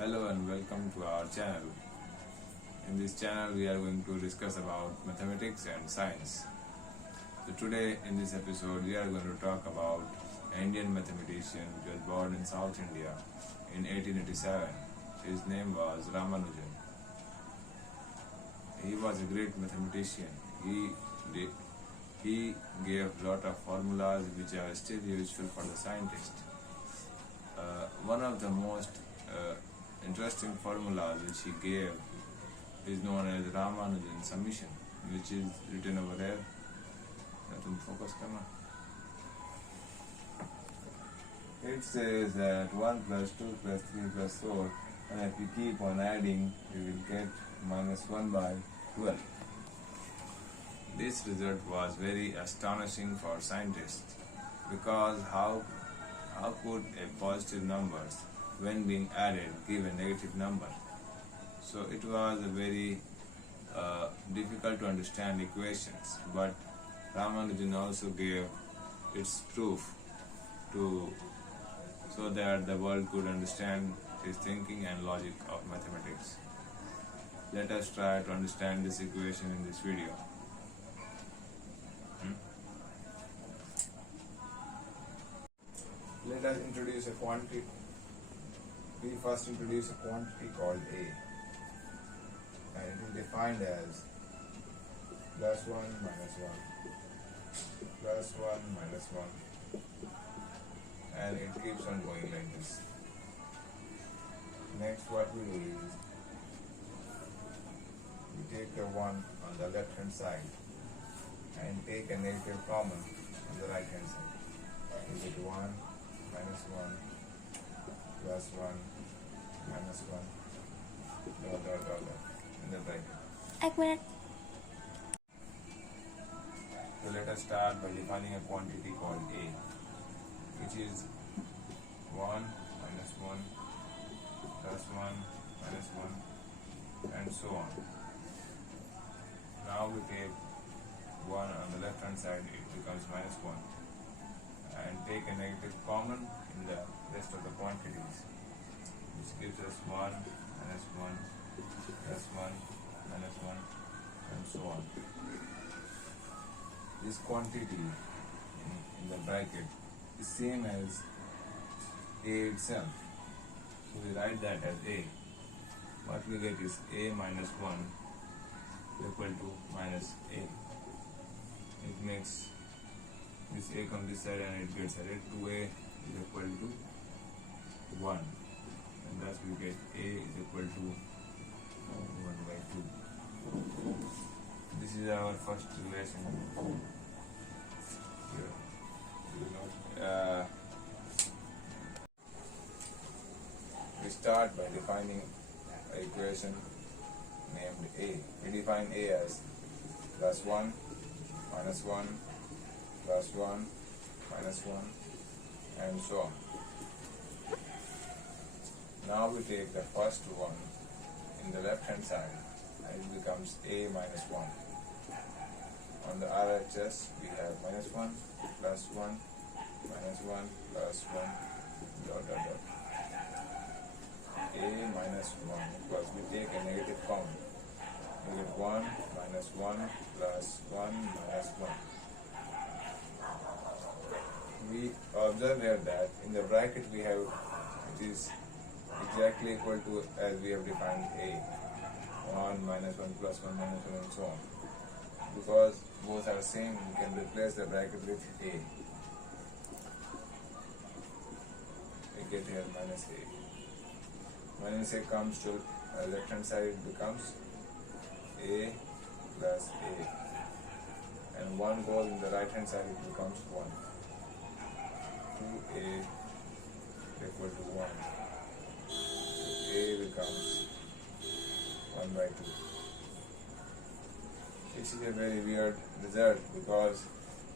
Hello and welcome to our channel. In this channel we are going to discuss about mathematics and science. So today in this episode we are going to talk about an Indian mathematician who was born in South India in 1887. His name was Ramanujan. He was a great mathematician. He gave lot of formulas which are still useful for the scientist. One of the most interesting formulas which he gave is known as Ramanujan summation, which is written over there. तुम focus करना. It says that 1 plus 2 plus 3 plus 4, and if you keep on adding, you will get -1 by 12. This result was very astonishing for scientists, because how could a positive numbers when being added give a negative number? So it was a very difficult to understand equations, but Ramanujan also gave its proof so that the world could understand his thinking and logic of mathematics. Let us try to understand this equation in this video. Let us introduce a quantity. We first introduce a quantity called A, and it is defined as +1 minus 1 +1 minus 1, and it keeps on going like this. Next, what we do is we take the 1 on the left hand side and take a negative common on the right hand side. Is it 1 minus 1 plus 1 minus 1 in the bracket. So let us start by defining a quantity called A, which is 1 minus 1 plus 1 minus 1 and so on. Now we take 1 on the left hand side, it becomes -1, and take a negative common in the rest of the quantities, which gives us 1 minus 1 plus 1 minus 1 and so on. This quantity in the bracket is same as A itself, so we write that as A. What we get is A minus 1 equal to minus A. It makes this A come this side and it gets added. 2A is equal to 1, and thus we get A is equal to 1 by 2. This is our first relation. We start by defining an equation named A. We define A as +1 minus 1 plus 1 minus 1 and so on. Now we take the first one in the left hand side and it becomes A minus 1. On the RHS we have -1 plus 1 minus 1 plus 1 ... A minus 1 because we take a negative common. We get 1 minus 1 plus 1 minus 1. We observe here that in the bracket we have, it is exactly equal to as we have defined A. 1 minus 1 plus 1 minus 1 and so on. Because both are same, we can replace the bracket with A. We get here minus A. Minus A comes to left hand side, it becomes A plus A. And 1 goes in the right hand side, it becomes 1. 2A equal to 1. So A becomes 1 by 2. This is a very weird result because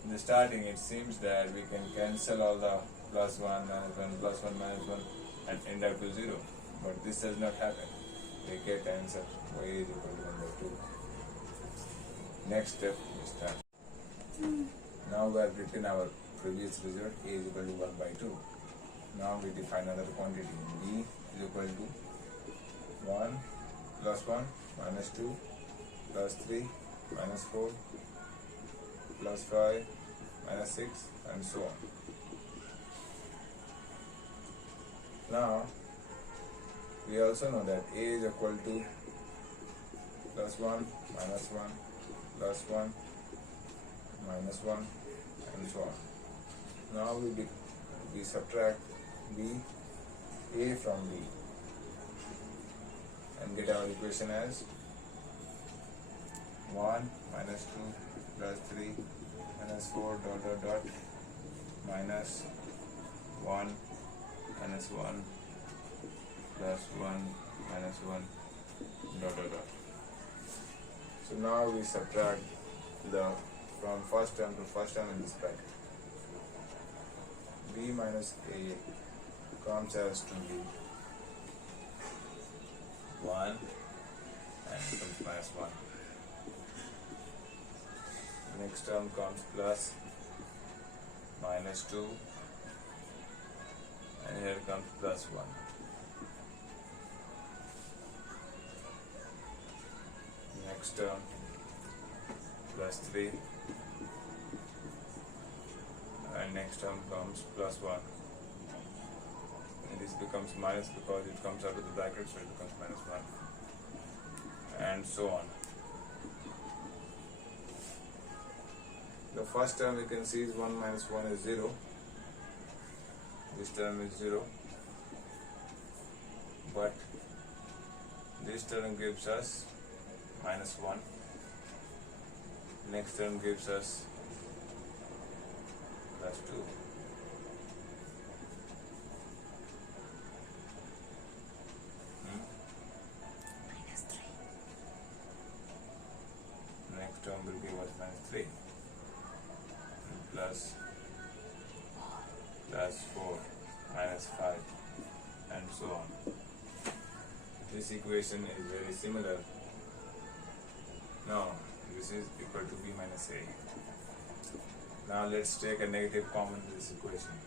in the starting it seems that we can cancel all the +1 minus 1 plus 1 minus 1 and end up to 0. But this does not happen. We get answer y is equal to 1 by 2. Next step we start. Now we have written our previous result, A is equal to 1 by 2. Now we define another quantity, B is equal to 1 plus 1 minus 2 plus 3 minus 4 plus 5 minus 6 and so on. Now we also know that a is equal to plus 1 minus 1 plus 1 minus 1 and so on. Now we subtract a from b and get our equation as 1 minus 2 plus 3 minus 4 dot dot dot minus 1 minus 1 plus 1 minus 1 dot dot dot. So now we subtract from first term to first term in this bracket. B minus A comes as to be 1 and becomes minus 1. Next term comes plus minus 2 and here comes plus 1. Next term plus 3 and next term comes plus 1 and this becomes minus because it comes out of the bracket, so it becomes minus 1 and so on. The first term we can see is 1 minus 1 is 0. This term is 0, but this term gives us minus 1. Next term gives us plus 2. Minus 3. Next term will give us minus 3. Plus 4 minus 5 and so on. This equation is very similar. Now this is equal to b minus a. Now let's take a negative common in this equation.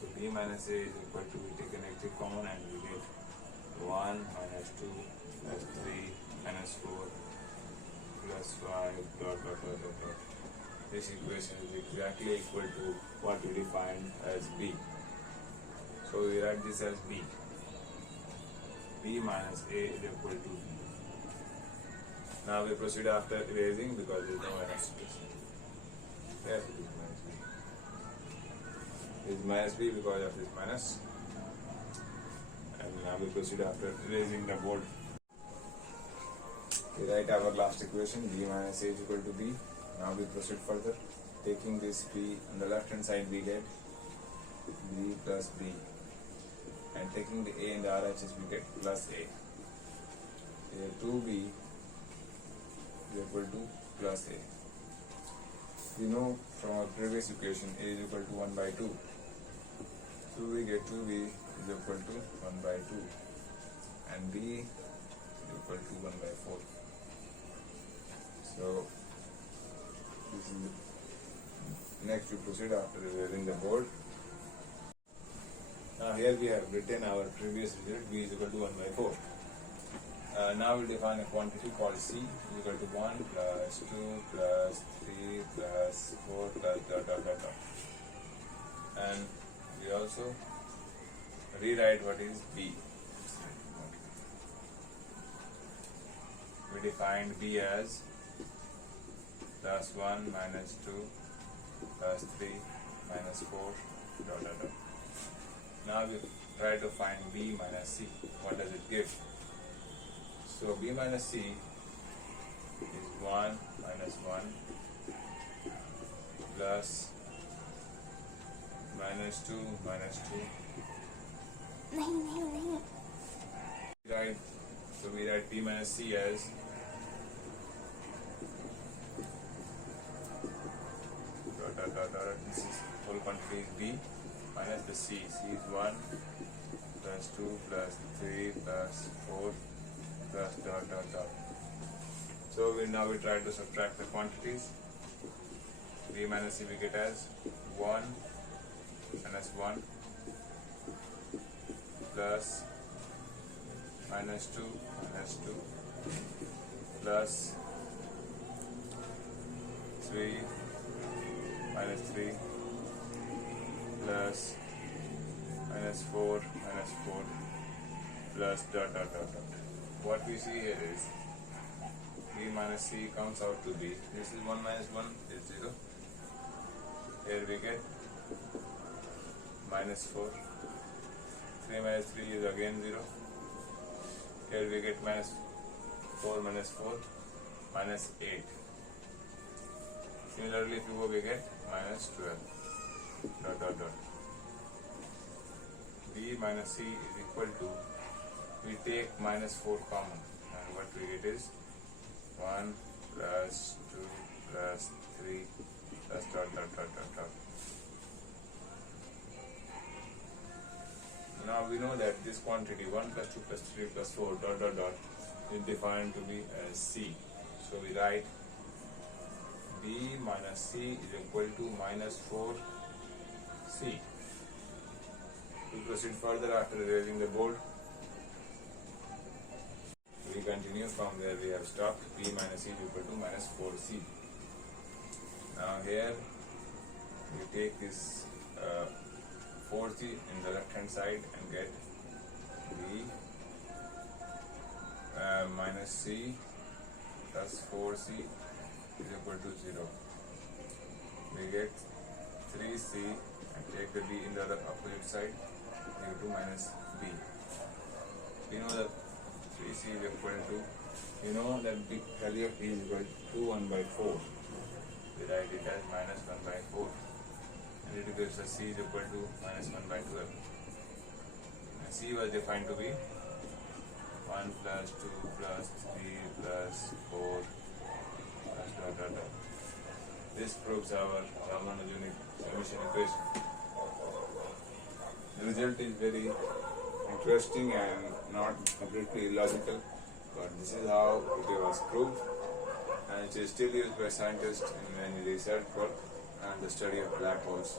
So b minus a is equal to, we take a negative common and we get 1 minus 2 plus 3 minus 4 plus 5 dot dot dot dot dot. This equation is exactly equal to what we defined as b. So we write this as b. B minus a is equal to b. Now we proceed after erasing because there is no minus b. Yes, it is minus b. It is minus b because of this minus. And now we proceed after erasing the board. We write our last equation, b minus a is equal to b. Now we proceed further. Taking this b on the left hand side, we get b plus b. And taking the a and the RHS, we get plus a. Here 2b is equal to plus a. We know from our previous equation a is equal to 1 by 2. So we get 2b is equal to 1 by 2 and b is equal to 1 by 4. So this is next we proceed after erasing the board. Now here we have written our previous result, b is equal to 1 by 4. Now we define a quantity called c is equal to 1 plus 2 plus 3 plus 4 plus dot dot dot dot. And we also rewrite what is b. We defined b as plus 1 minus 2 plus 3 minus 4 dot dot dot. Now we try to find b minus c. What does it give? So b minus c is 1 minus 1 plus minus 2 minus 2. नहीं. So we write b minus c as dot dot dot dot. This is whole quantity is b minus the c. C is 1 plus 2 plus 3 plus 4 plus dot dot dot. So now we try to subtract the quantities. b minus c we get as 1 minus 1 plus minus 2 plus 3 minus 3 plus minus 4 plus dot dot dot dot. What we see here is b minus c comes out to be, this is 1 minus 1 is 0. Here we get minus 4. 3 minus 3 is again 0. Here we get minus 4 minus 4 minus 8. Similarly, if you go, we get minus 12 dot dot dot. B minus C is equal to, we take minus 4 common, and what we get is 1 plus 2 plus 3 plus dot dot dot dot dot. Now we know that this quantity 1 plus 2 plus 3 plus 4 dot dot dot is defined to be as C. So we write B minus C is equal to minus 4C. We proceed further after erasing the board. We continue from where we have stopped. B minus C is equal to minus 4C. Now here we take this 4C in the left hand side and get B minus C plus 4C is equal to 0. We get 3C and take the B in the other opposite side, equal to minus B. We know that 3C is equal to, you know that the value of B is equal to 1 by 4. We write it as minus 1 by 4. And it gives us C is equal to minus 1 by 12. And C was defined to be 1 plus 2 plus 3 plus 4 plus dot dot dot. This proves our ramanujan summation equation. The result is very interesting and not completely illogical, but this is how it was proved, and it is still used by scientists in many research work and the study of black holes.